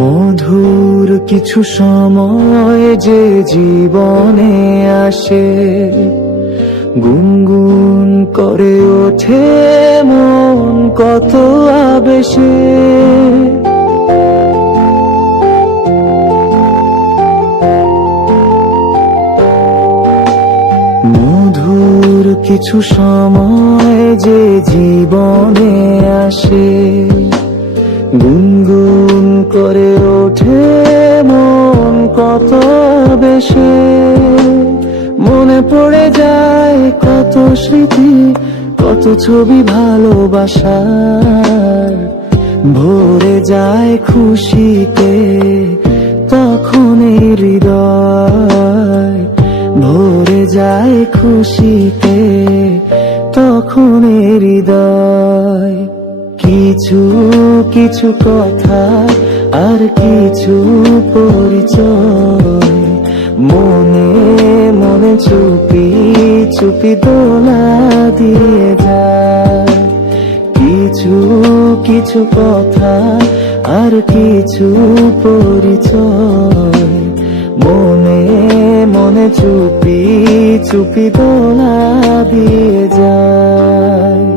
মধুর কিছু সময় যে জীবনে আসে, গুনগুন করে ওঠে মন কত আবেশে। মধুর কিছু সময় যে জীবনে আসে, গুনগুন করে ওঠে মন কত বেশি। মনে পড়ে যায় কত স্মৃতি, কত ছবি ভালোবাসার। ভরে যায় খুশিতে তখন এই হৃদয়, ভরে যায় খুশিতে তখন এই হৃদয়। কিছু কিছু কথা আর কিছু পরিচয়, মনে মনে চুপি চুপি দোলা দিয়ে যায়। কিছু কিছু কথা আর কিছু পরিচয়, মনে মনে চুপি চুপি দোলা দিয়ে যায়।